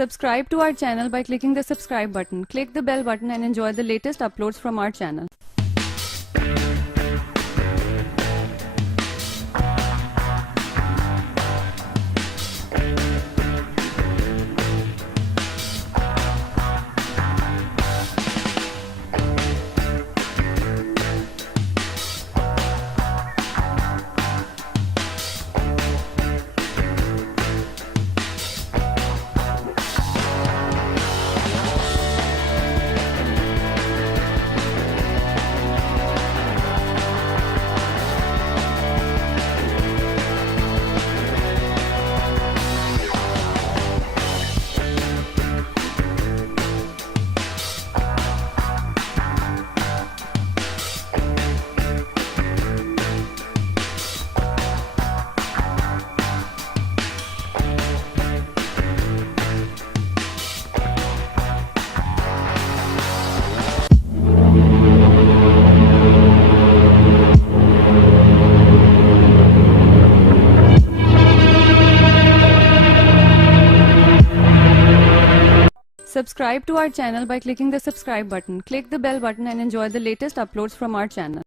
Subscribe to our channel by clicking the subscribe button. Click the bell button and enjoy the latest uploads from our channel. Subscribe to our channel by clicking the subscribe button. Click the bell button and enjoy the latest uploads from our channel.